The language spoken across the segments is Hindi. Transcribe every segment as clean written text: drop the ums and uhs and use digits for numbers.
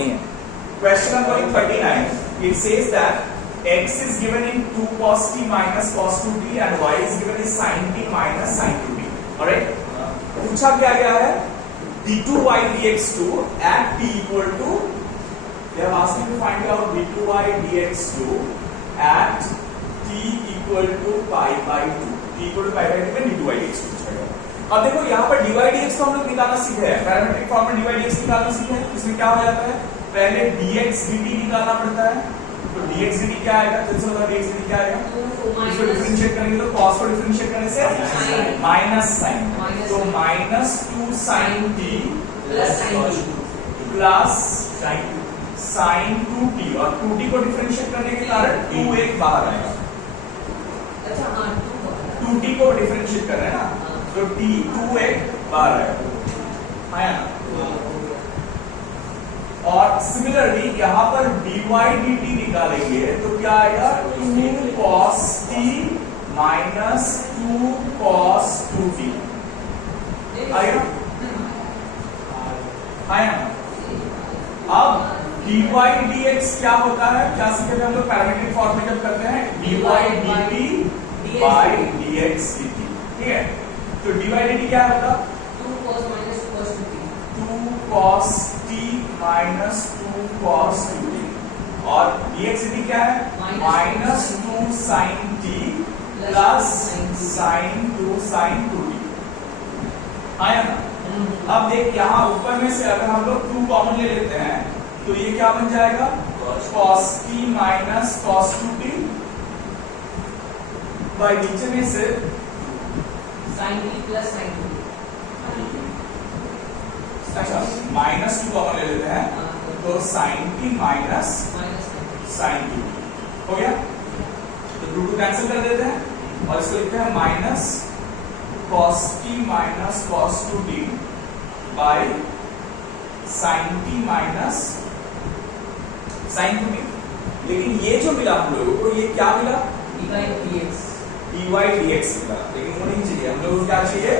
नहीं है। Question number 39 it says that x is given in 2 cos t minus cos 2t and y is given in sin t minus sin 2t. Alright, पूछा क्या गया है d2y dx2 at t equal to, they have asked me to find out d2y dx2 at t equal to pi by 2, t equal to pi by 2 में d2y dx2 पूछा। अब देखो यहाँ पर dy dx को हम लोग निकालना सीखे हैं, पैरामीट्रिक फॉर्म में dy dx निकालना सीखे हैं। इसमें क्या हो जाता है, पहले dx dt निकालना पड़ता है, तो dx dt क्या आएगा, जल्दी से बताओ dx dt क्या आएगा, इसको डिफरेंशिएट करेंगे तो cos को डिफरेंशिएट करने से माइनस साइन, तो minus 2 sin t plus sign 2t, और 2t को डिफरेंशिएट करने के कारण 2 एक बाहर आएगा। अच्छा हां 2t को डिफरेंशिएट कर रहे हैं ना, तो t 2 एक बाहर आएगा, है ना। और सिमिलरली यहां पर dy dt निकालेंगे तो क्या आएगा, 2 cos t minus 2 cos 2t आएगा, आया। अब dy dx क्या होता है, क्या सीखे थे हम लोग पैरामीट्रिक फॉर्म में जब करते हैं, dy dt by dx dt, ठीक है। तो dy dt क्या होगा, 2 cos minus 2 cos 2t, 2 cos t minus 2 cos 2t, और dx dt क्या है, minus 2 sin t plus sin 2 sin 2t, आया ना। अब देख यहाँ ऊपर में से अगर हम लोग 2 कॉमन ले लेते हैं तो ये क्या बन जाएगा, cos t minus cos 2t by नीचे में से sin t plus sin 2t। अच्छा माइनस 2 कॉमन ले लेते हैं तो sin t माइनस sin 2 हो गया, तो 2 कैंसिल कर देते हैं और इसको लिखते हैं minus cos t minus cos 2t by sin t minus sin 2t। लेकिन ये जो मिला हम लोगों को, ये क्या मिला, dy dx मिला, लेकिन वो नहीं चाहिए हम लोगों को, क्या चाहिए,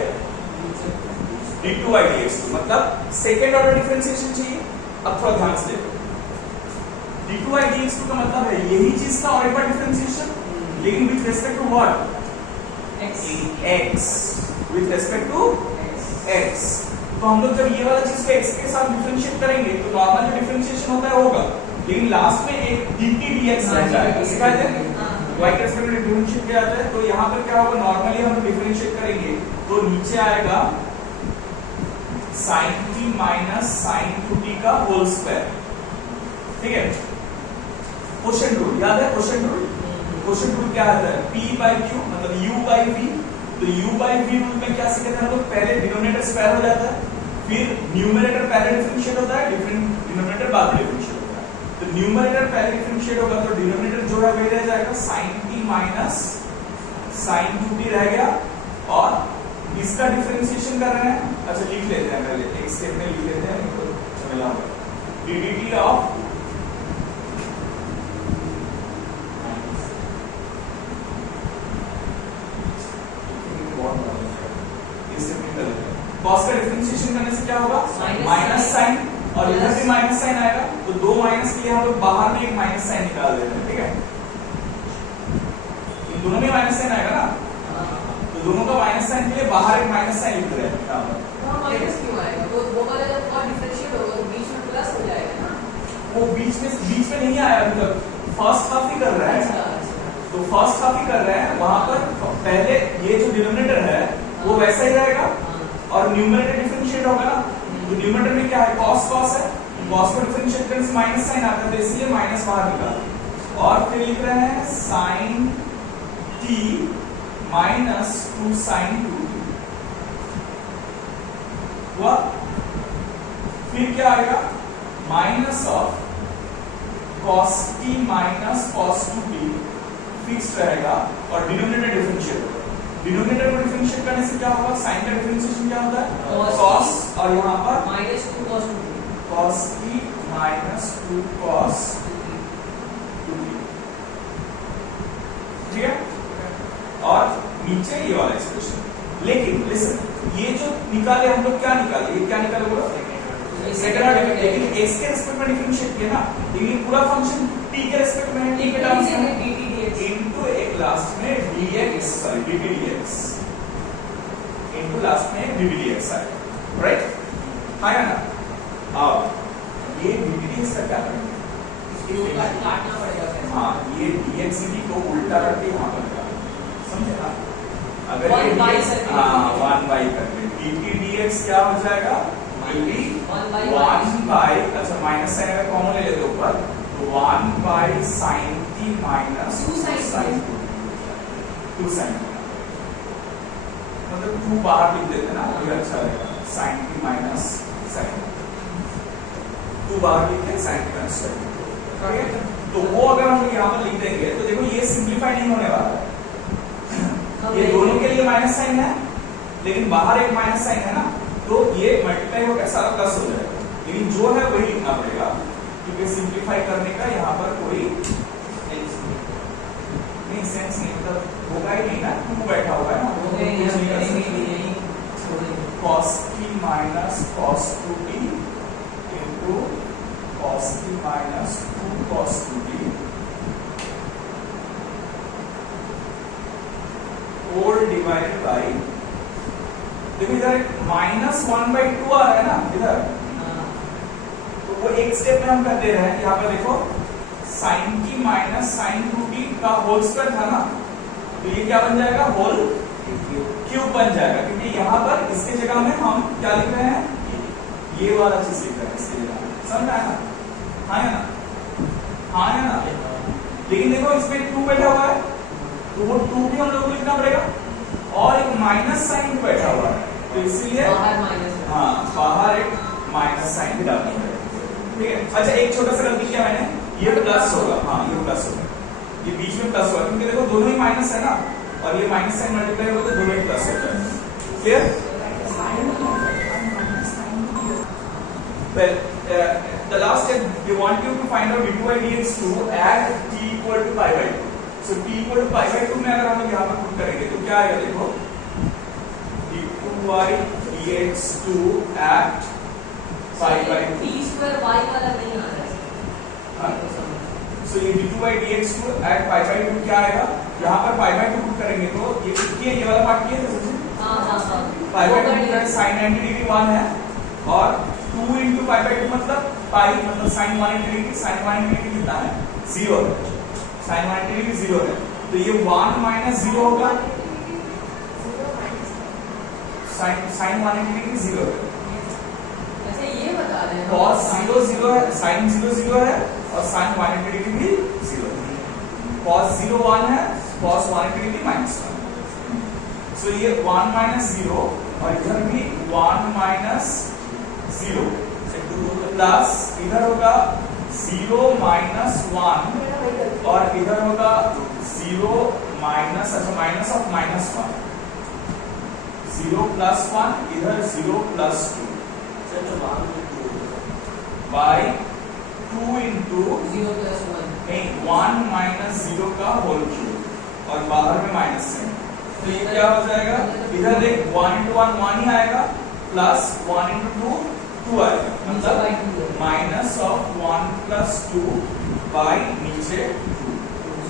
d2y dx, मतलब सेकेंड ऑर्डर डिफरेंशिएशन चाहिए। अब थोड़ा ध्यान से देखो, d2y dx का मतलब है यही चीज का और एक बार डिफरेंशिएशन, लेकिन with respect to what, x, with respect to x। तो हम लोग जब ये वाला चीज को x के साथ डिफरेंशिएट करेंगे तो नॉर्मल जो डिफरेंशिएशन होता है होगा, लेकिन लास्ट में एक dt dx रह जाएगा, सिखा थे y के रेस्पेक्ट में डिफरेंशिएट किया जाता है। तो यहाँ पर क्या होगा, नॉर्मली हम डिफरेंशिएट करेंगे तो नीचे आएगा sin t minus sin 2t का होल स्क्वायर, ठीक है। क्वोशिएंट रूल याद है, क्वोशिएंट रूल, क्वोशिएंट रूल क्या आता है, p by q मतलब u by v। तो u by v रूल में क्या सीखते हैं हम लोग, पहले डिनोमिनेटर स्क्वायर हो जाता है, फिर न्यूमरेटर पहले डिफरेंशिएट होता है, डिनोमिनेटर बाद में डिफरेंशिएट होता है। तो न्यूमरेटर पहले डिफरेंशिएट होगा तो डिनोमिनेटर जो है वही रह जाएगा, sin t minus sin 2t रह गया, और इसका डिफरेंशिएशन कर रहे हैं, अच्छा लिख लेते हैं पहले, एक स्टेप में लिख लेते हैं, तो झमेला होगा, ddt ऑफ cos का डिफरेंशिएशन करने से क्या होगा, माइनस साइन, और इधर भी माइनस साइन आएगा, तो दो माइनस के लिए हम लोग बाहर में एक माइनस साइन निकाल देते हैं, ठीक है। इन दोनों में माइनस साइन आएगा ना, तो दोनों का माइनस साइन के लिए बाहर एक माइनस साइन लिख रहे हैं, माइनस क्यों आएगा, वो वाला जब और डिफरेंशिएट होगा तो बीच में प्लस हो जाएगा ना, वो बीच में नहीं आया, मतलब फर्स्ट हाफ ही कर रहा है, तो फर्स्ट हाफ ही कर रहे हैं, वहां पर पहले ये जो डिनोमिनेटर है वो वैसा ही रहेगा, और न्यूमरेटर डिफरेंशिएट होगा ना, तो न्यूमरेटर में क्या है, cos है, cos को डिफरेंशिएट करने से माइनस साइन आता है, तो इसलिए माइनस बाहर निकाल, और फिर लिख रहे हैं sin t minus 2 sin 2t हुआ, फिर क्या आएगा, minus of cos t minus cos 2t fix रहेगा, और डिनोमिनेटर डिफरेंशिएट होगा। डिनोमिनेटर को डिफरेंशिएट करने से क्या होगा, साइन का डिफरेंशिएशन क्या होता है, cos, और यहाँ पर minus 2 cos 2t, cos t minus 2 cos 2t, ठीक है। और नीचे ये वाला एक्सप्रेशन, लेकिन लिसन, ये जो निकाले हम लोग, क्या निकाले, ये क्या निकाले बोलो, सेकंड ऑर्डर लेकिन x के रिस्पेक्ट में डिफरेंशिएट किया ना, लेकिन पूरा फंक्शन t के रिस्पेक्ट में t के टर्म्स में इनटू एक लास्ट में dx sorry dt dx into last में dt dx है, राइट? हाँ या ना? अब ये dt dx का क्या करेंगे? काटना पड़ेगा। हाँ, ये dx dt को उल्टा करके यहाँ पर लगा, समझे ना? अगर ये 1 by dx हाँ 1 by करके dt dx क्या हो जाएगा? dt 1 by अच्छा माइनस साइन अगर कॉमन ले लेते ऊपर तो 1 by sin t minus 2 sin t। 2 sin t मतलब 2 बाहर लिख देते ना तो अच्छा रहेगा, sin t minus sin t 2 बाहर लिख के sin t minus sin t, ठीक है? तो वो अगर हम यहाँ पर लिख देंगे तो देखो ये सिंप्लीफाई नहीं होने वाला है, ये दोनों के लिए माइनस साइन है लेकिन बाहर एक माइनस साइन है ना, तो ये मल्टीप्लाई होकर सारा प्लस हो जाएगा, लेकिन जो है वही लिखना पड़ेगा क्योंकि सिंप्लीफाई करने का यहाँ पर कोई नहीं सेंस नहीं, मतलब होगा ही नहीं ना, क्यों बैठा हुआ है ना, वो कुछ नहीं कर सकते। cos t minus cos 2t into cos t minus 2 cos 2t whole divided by, देखो इधर माइनस 1/2 आ रहा है ना इधर, तो वो एक स्टेप में हम कर दे रहे हैं, यहाँ पर देखो sin t minus sin 2t का होल स्क्वायर था ना, तो ये क्या बन जाएगा? होल क्यूब बन जाएगा, क्योंकि यहाँ पर इसके जगह में हम क्या लिख रहे हैं? ये वाला चीज लिख रहे हैं इसके जगह, समझ आया ना? हाँ या ना? हाँ या ना? लेकिन देखो इसमें 2 बैठा हुआ है तो वो 2 भी हम लोग को लिखना पड़ेगा, और एक माइनस साइन बैठा हुआ है तो इसीलिए हाँ बाहर एक माइनस साइन भी डालना पड़ेगा, ठीक है? अच्छा एक छोटा सा गलती किया मैंने, ये प्लस होगा, हाँ ये प्लस होगा, ये बीच में प्लस होगा क्योंकि देखो दोनों ही माइनस है ना, और ये माइनस साइन मल्टीप्लाई होगा तो दोनों ही प्लस हो जाएगा, clear? Well, the last step they want you to find out d2 by dx to add t equal to pi by 2. So t equal to pi by 2 में अगर हम लोग यहाँ पर पुट करेंगे तो क्या आएगा? देखो d2 by dx to add pi by 2. t square y वाला नहीं आ रहा है। So ये d2 by dx to add pi by 2 क्या आएगा? यहाँ पर pi by 2 पुट करेंगे तो ये कितनी है? ये वाला पार्ट किया था समझे? हाँ pi by 2 का sin 90 डिग्री 1 है और 2 into pi by 2 मतलब पाई मतलब sin 180 डिग्री, sin 180 डिग्री कितना है? 0 है, sin 180 डिग्री 0 है, तो ये 1 minus 0 होगा, sin 180 डिग्री 0 है, अच्छा ये बता रहे हैं cos 0 0 है, sin 0 0 है और sin 180 डिग्री भी 0 है, cos 0 1 है, cos 180 डिग्री -1, सो ये 1 minus 0 और इधर भी 1 minus 0 प्लस इधर होगा 0 minus 1 और इधर होगा 0 minus अच्छा माइनस ऑफ -1, 0 plus 1 इधर 0 plus 2 by 2 into 0 plus 1 नहीं 1 minus 0 का होल क्यूब और बाहर में माइनस है, तो ये क्या हो जाएगा? इधर देख 1 into 1 1 ही आएगा प्लस 1 into 2 2 आएगा, मतलब माइनस ऑफ 1 plus 2 by नीचे 2,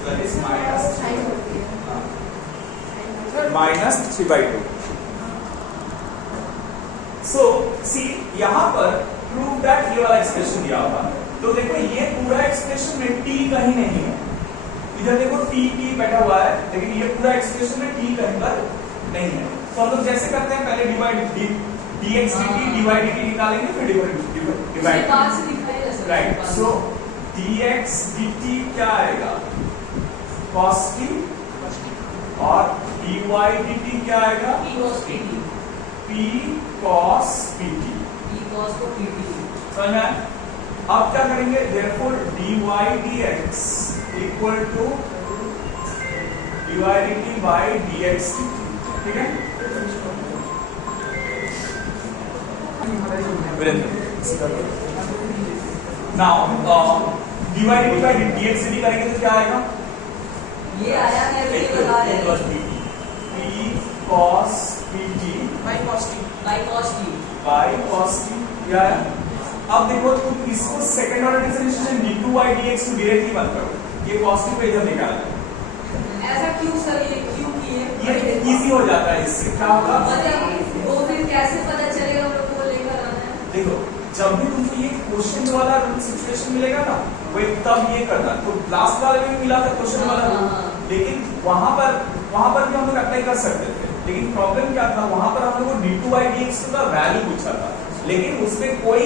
that is minus 3/2. So see यहाँ पर prove that ये वाला एक्सप्रेशन दिया हुआ, तो देखो ये पूरा एक्सप्रेशन में t कहीं नहीं है, इधर देखो t बैठा हुआ है लेकिन ये पूरा एक्सप्रेशन में t कहीं पर नहीं है, तो हम लोग जैसे करते हैं पहले dx dt dy dt निकालेंगे फिर डिवाइड, राइट? सो dx dt क्या आएगा? cos t और dy dt क्या आएगा? p cos pt, समझ में आया? अब क्या करेंगे? therefore dy dx equal to dy dt by dx dt, ठीक है? Now dy dt by dx dt करेंगे तो क्या आएगा? ये आया है ये बता रहे हैं p cos pt by cos t by cos t क्या है? अब देखो तुम इसको second order differentiation d2y dx को डायरेक्टली मत करो, ये पॉजिटिव पे इधर निकालना है, ऐसा क्यों सर, ये क्यों किए? ये इजी हो जाता है, इससे क्या होगा, मतलब वो फिर कैसे पता चलेगा हम लोग को लेकर आना है? देखो जब भी तुमको ये क्वेश्चन वाला सिचुएशन मिलेगा ना, वो तब ये करना, तो लास्ट वाले में भी मिला था क्वेश्चन वाला, लेकिन वहां पर भी हम लोग अप्लाई कर सकते थे, लेकिन प्रॉब्लम क्या था, वहां पर हम लोग को d2y dx का वैल्यू पूछा था, लेकिन उसमें कोई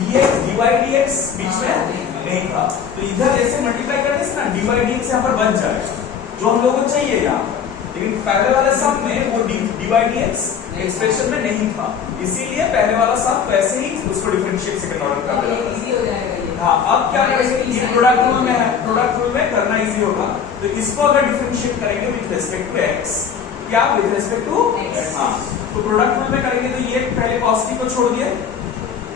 dx dy dx बीच में नहीं था, तो इधर जैसे मल्टीप्लाई करने से ना dy dx यहाँ पर बच जाएगा जो हम लोगों को चाहिए यहाँ पर, लेकिन पहले वाले सम में वो dy dx एक्सप्रेशन में नहीं था, इसीलिए पहले वाला सम वैसे ही उसको डिफरेंशिएट सेकंड ऑर्डर कर देना। इजी हो जाएगा ये। हाँ, अब क्या करेंगे, ये प्रोडक्ट रूल में है, प्रोडक्ट रूल में करना इजी होगा, तो इसको अगर डिफरेंशिएट करेंगे विद रिस्पेक्ट टू x, क्या विद रिस्पेक्ट टू x, हाँ, तो प्रोडक्ट रूल में करेंगे तो ये पहले पॉजिटिव को छोड़ दिए,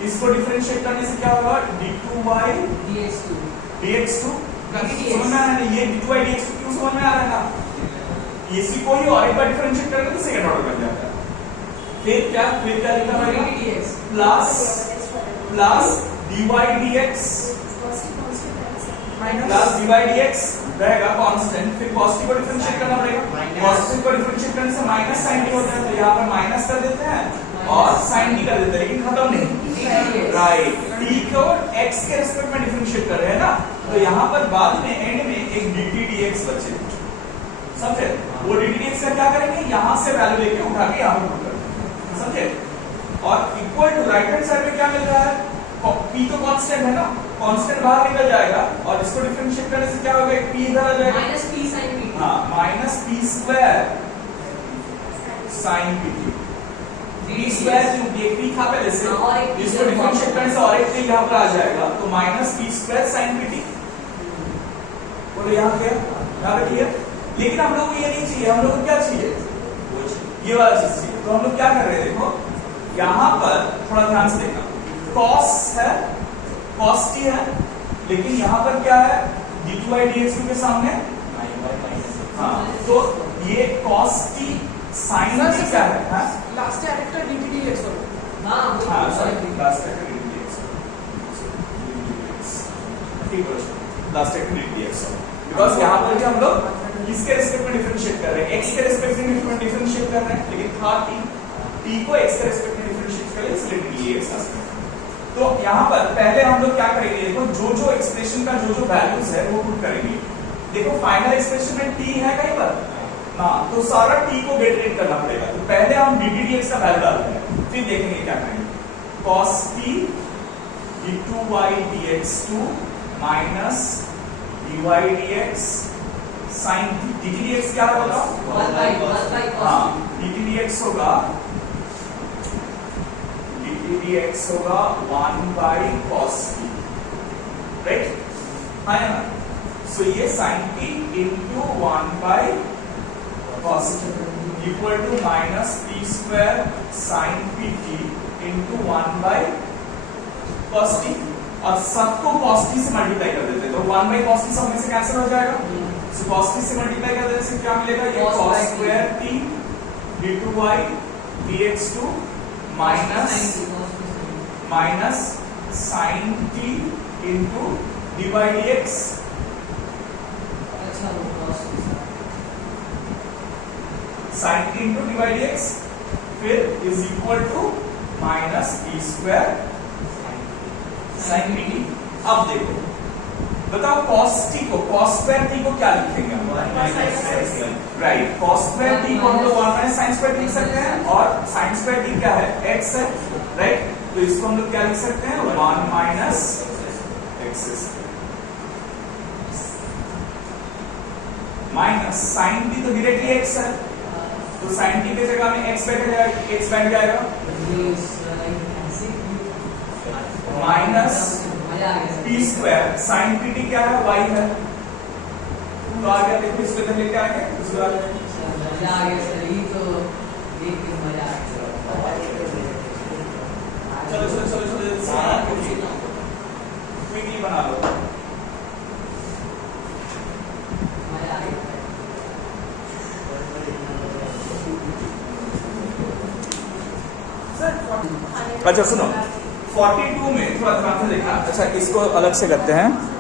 इसको डिफरेंशिएट करने से क्या होगा, d2y dx2 समझ में आ रहा है, ये d2y dx2 क्यों समझ में आ रहा है ना, इसी को ही और एक बार डिफरेंशिएट करेंगे तो सेकंड ऑर्डर बन जाता है, फिर क्या लिखा पड़ेगा, plus dy dx plus dy dx रहेगा कांस्टेंट, फिर पॉजिटिव को डिफरेंशिएट करना पड़ेगा, पॉजिटिव को डिफरेंशिएट करने से माइनस साइन डी होता है, तो यहाँ पर माइनस कर देते हैं और साइन डी कर देते हैं, लेकिन खत्म नहीं, राइट, t को x के रिस्पेक्ट में डिफरेंशिएट कर रहे हैं ना, तो यहाँ पर बाद में एंड में एक dt dx बचे, समझे, वो dt dx का क्या करेंगे, यहाँ से वैल्यू लेके उठा के यहाँ पर पुट कर, समझे, और equal to right hand side में क्या मिल रहा है, p तो कांस्टेंट है ना, कांस्टेंट बाहर निकल जाएगा और इसको डिफरेंशिएट करने से क्या होगा, एक p इधर आ जाएगा, माइनस p sin p, हाँ, minus p square sin pt, p square क्योंकि एक p था पहले से, इसको डिफरेंशिएट करने से और एक p यहाँ पर आ जाएगा, तो minus p square sin pt, बोलो यहाँ क्या, यहाँ रखिए, लेकिन हम लोग को ये नहीं चाहिए, हम लोग को क्या चाहिए, ये वाला चीज चाहिए, तो हम लोग क्या कर रहे हैं, देखो यहाँ पर थोड़ा ध्यान से देखना, cos है, cos t है, लेकिन यहाँ पर क्या है, d2y dx2 के सामने, हाँ, तो ये cos t sin t क्या है, हाँ, लास्ट कैरेक्टर dt dx होगा। हाँ sorry, last character dt dx, ठीक है, last character dt dx, because यहाँ पर भी हम लोग किसके रिस्पेक्ट में डिफरेंशिएट कर रहे हैं, x के रिस्पेक्ट में डिफरेंशिएट कर रहे हैं, लेकिन था t को x के रिस्पेक्ट में डिफरेंशिएट कर रहे हैं, इसलिए dx आ सकता है। तो यहाँ पर पहले हम लोग क्या करेंगे, देखो जो एक्सप्रेशन का जो वैल्यूज है वो पुट करेंगे, देखो फाइनल एक्सप्रेशन में t है कहीं पर ना, तो सारा t को गेट रेट करना पड़ेगा, तो पहले हम dt dx का वैल्यू डालते हैं, फिर देखेंगे क्या करेंगे, cos t d2y dx2 minus dy dx sin t, dt dx क्या होगा, 1/cos, हाँ, dt dx होगा 1/cos t, राइट, है ना, सो ये sin t into 1/cos t equal to minus p square sin pt into 1/cos t, और सबको cos t से मल्टीप्लाई कर देते हैं, तो 1/cos t सब में से कैंसिल हो जाएगा, सो cos t से मल्टीप्लाई कर देने से क्या मिलेगा, ये cos square t d2y dx2 minus sin t into dy dx, sin t into dy dx, फिर is equal to minus p square sin pt। अब देखो बताओ cos t को, cos स्क्वायर t को क्या लिखेंगे हम, राइट, cos स्क्वायर t को हम लोग 1 sin स्क्वायर लिख सकते हैं, और sin स्क्वायर t क्या है, x है, राइट, तो इसको हम लोग क्या लिख सकते हैं, 1 minus x minus sin t तो डायरेक्टली x है, तो sin t के जगह में x बैठ जाएगा minus p square sin pt क्या है, y है, तो आ गया, देखो इसको इधर लेके आएंगे, उसके बाद चलो क्विकली बना लो, अच्छा सुनो, 42 में थोड़ा ध्यान से देखना। अच्छा, इसको अलग से करते हैं।